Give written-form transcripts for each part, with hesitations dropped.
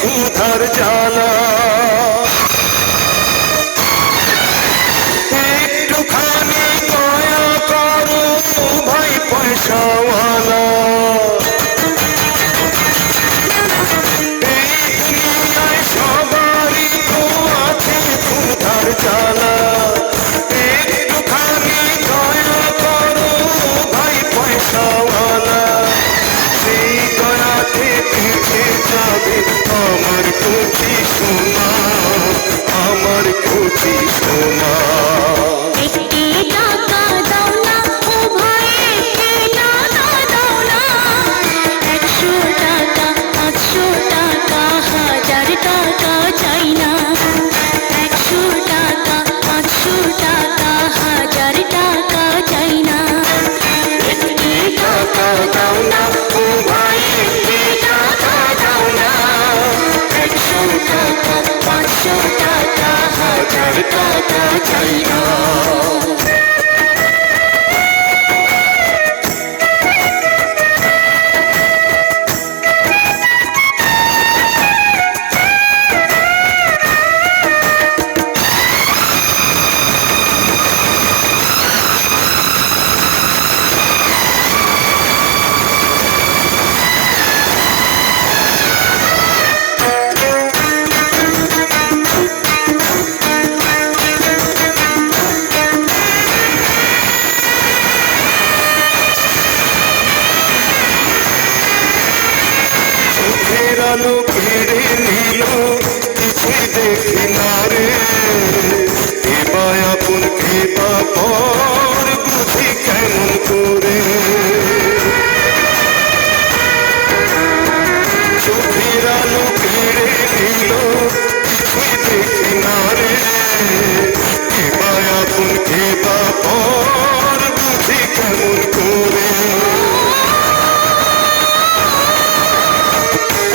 ক্ষুধার জ্বালা একটুখানি দয়া করো ভাই পয়সাওয়ালা এই দুনিয়ায় সবারই তো আছে ক্ষুধার জ্বালা একটুখানি দয়া করো ভাই পয়সাওয়ালা সেই দয়াতে বেঁচে যাবে আমার কচি সোনা আমার কচি সোনা একটি টাকা দাও না ও ভাই একটি টাকা দাও না 100 টাকা 500 টাকা 1000 টাকা চাই না 100 টাকা 500 টাকা 1000 টাকা চাই না একটি টাকা দাও না ও ভাই একটি টাকা দাও না 100 টাকা 500 টাকা 1000 টাকা চাই না চোখের আলো কেড়ে নিল কিছুই দেখি না রে কেবা আপন কেবা পর বুঝি কেমন করে চোখের আলো কেড়ে নিল কিছুই দেখি না রে কেবা আপন কেবা পর বুঝি কেমন করে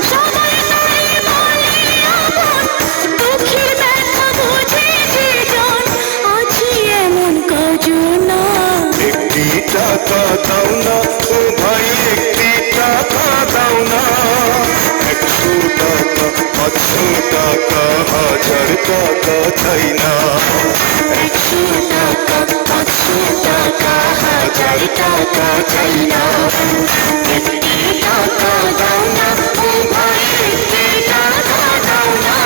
সবাই তাই বলে আপন দুঃখের ব্যথা বোঝে যে জন আছি এমন কজন একটি টাকা দাও না ও ভাই একটি টাকা দাও না 100 টাকা 500 টাকা 1000 টাকা চাই না 100 টাকা 500 টাকা 1000 টাকা চাই না একটি টাকা দাও না ও ভাই একটি টাকা দাও না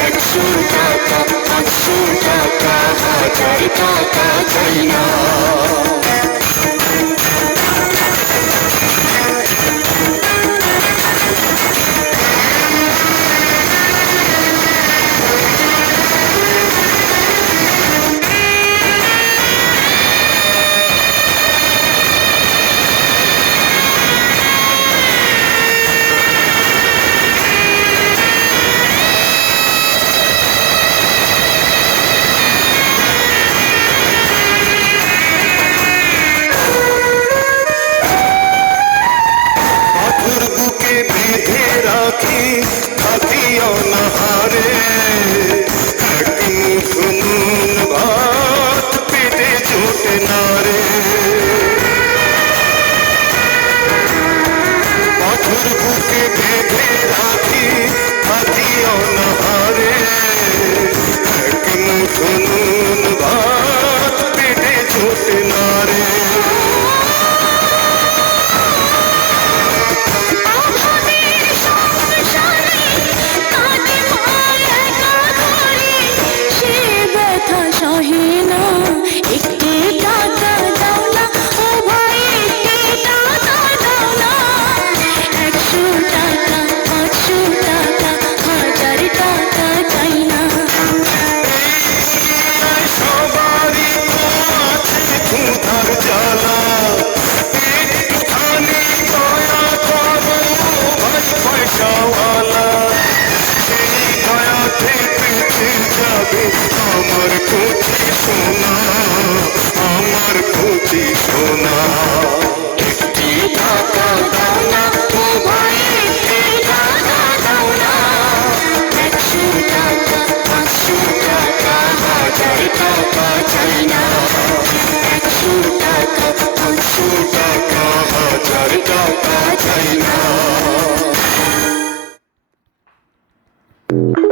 100 টাকা 500 টাকা 1000 টাকা চাই না পাথর বুকে বেঁধে রাখি থাকি অনাহারে এক মুঠো নুন ভাত পেটে জোটে না রে পাথর বুকে বেঁধে রাখি থাকি অনাহারে এক মুঠো নুন ভাত পেটে জোটে না রে আমাদের সংসারে কাটে মায়া একা ঘরে সে ব্যথা সহে না একটি টাকা দাও না ও ভাই একটি টাকা দাও না 100 টাকা 500 টাকা 1000 টাকা চাই না সবারই তো আছে ক্ষুধার জ্বালা একটুখানি দয়া করো ভাই পয়সাওয়ালা সেই দয়াতে বেঁচে যাবে আমার কচি সোনা আমার কচি সোনা একটি টাকা দাও না ও ভাই একটি টাকা দাও না 100 টাকা 500 টাকা 1000 টাকা চাই না 100 টাকা 500 টাকা 1000 টাকা চাই না টাকা